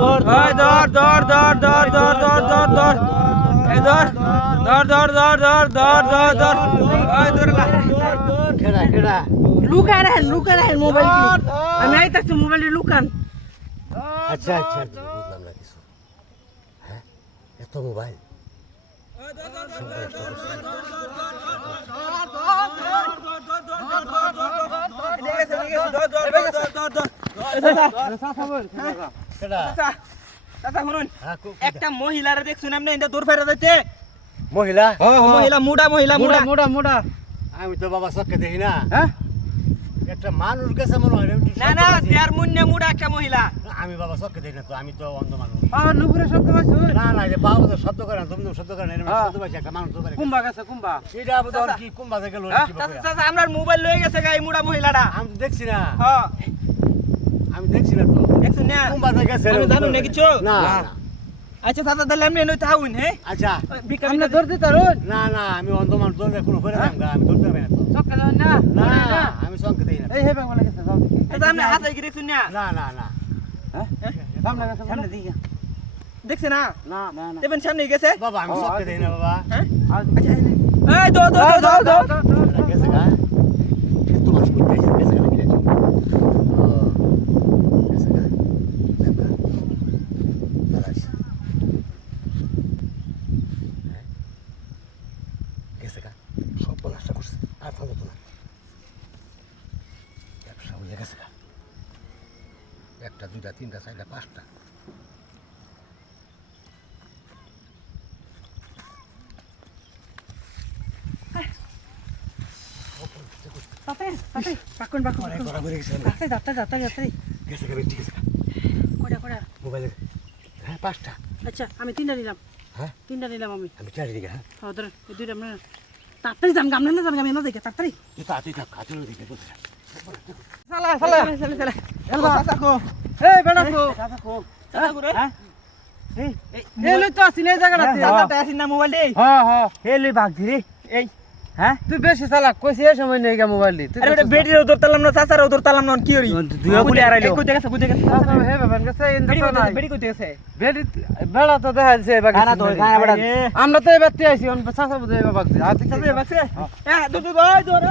ধর ধর ধর ধর ধর ধর ধর ধর ধর এই ধর ধর ধর ধর ধর ধর ধর ধর ওই ধর কেডা লুকায় রাখেন লুকায় রাখেন মোবাইল আমি আইতাছি মোবাইলটা লুকান আচ্ছা আচ্ছা আচ্ছা, বুঝলাম না কিছু হ্যাঁ এত মোবাইল কেডা চাচা শুনুন হ্যাঁ, একটা মহিলারে দেখছুন আপনি এটা দূর ফেরা যাচ্ছে। মহিলা? মহিলা মুডা মহিলা মুডা। মোটা মোটা আমি তো বাবা চোখে দেখি না। হ্যাঁ? একটা মানুষ গেছে মনে হয় না না দেয়ার মুন্নে মুডা একটা মহিলা। আমি বাবা চোখে দেখি না তো আমি তো অন্ধ মানুষ। বাবা নুপুরে শব্দ পাইছো? না না যে বাবা তো শব্দ করে না তুমি শব্দ করে না হ্যাঁ। শব্দ পাইছে একটা মানুষ তো পারে কুম্বা গেছে কুম্বা। এটা আবার তখন কি বাজে গেল হ্যাঁ? কি আপনার মোবাইল লয়ে গেছে গা এই মুডা মহিলাটা। আমি দেখছি না। হ্যাঁ। আমি দেখছি না তো। দেখছুন না? কোন বাজে গেছে আমি জানো না কিছু? না। না। না। আচ্ছা চাচা তাহলে আপনি নই থাকুন হ্যাঁ? আচ্ছা। আপনি ভিক্ষা ধরতে তারুন না না আমি অন্ধ মানুষ ধরলে কোনো করে গা, আমি ধরতে পারি না তো। চক্কা যাবেন না? না না? আমি চোখে দেখি না। এই হেবে বলে গেছে যাও। দেখি চাচা আপনি হাতে কি দেখছুন না? না না না। হ্যাঁ? সামনে গেছে সামনে দিকে দেখছে না? না না না। দেখবেন সামনে গেছে? বাবা আমি চোখে আচ্ছা। না বাবা। হ্যাঁ? আচ্ছা এই দো দো দো দো দো গেছে গা এত মানুষ করতে আসছে গেছে গা নাকি ও গেছে গা যাক গা। ভালো আছে। হ্যাঁ? গেছে গা সব নষ্ট করছে আর ভালো তো না ব্যবসা হয়ে গেছে গা একটা দুইটা তিনটা চারটা পাঁচটা। তাতে তাতে পাকুন পাকুন অনেক বড় হয়ে গেছে। গেছে ঠিক আছে। মোবাইলে। হ্যাঁ পাঁচটা। আচ্ছা আমি তিনটা নিলাম। হ্যাঁ? তিনটা নিলাম আমি। আমি চারিদিকে হ্যাঁ? হ্যাঁ ধরেন এই দুইটা আপনার তাড়াতাড়ি যান গামনে না যান গামনে না দেখে তাড়াতাড়ি। তাড়াতাড়ি থাক কাজের দিকে বসে থাক। চালা চালা চলে চলে এলবা চাচা কো এই বেড়া কো। চাচা কো। হ্যাঁ? এই লই তো আসিন এই জায়গাটাতে চাচাটা আসিন না মোবাইল দেই। হ্যাঁ হ্যাঁ। এই লই ভাগ ধরে। এই। হ্যাঁ? তুই বেশি চালাক কইছি এই সময় নেই গা মোবাইল দি। আরে ওটা বেটির উদর তালাম না চাচার উদর তালাম না কি করি? দুইয়া গুলি হারাইলো। কই দেখেছে কই দেখেছে হে বাবান কাছে ইন্দু তো কই নাই কই দেখেছে বেড়ি বেড়া তো দেখা যাচ্ছে এবার গানা তো, গানা বেড়া। আমরা তো এবার আইছি অন চাচা বুঝে এবার বাগদি আর চাচা বাকছে এ দো দো দো দো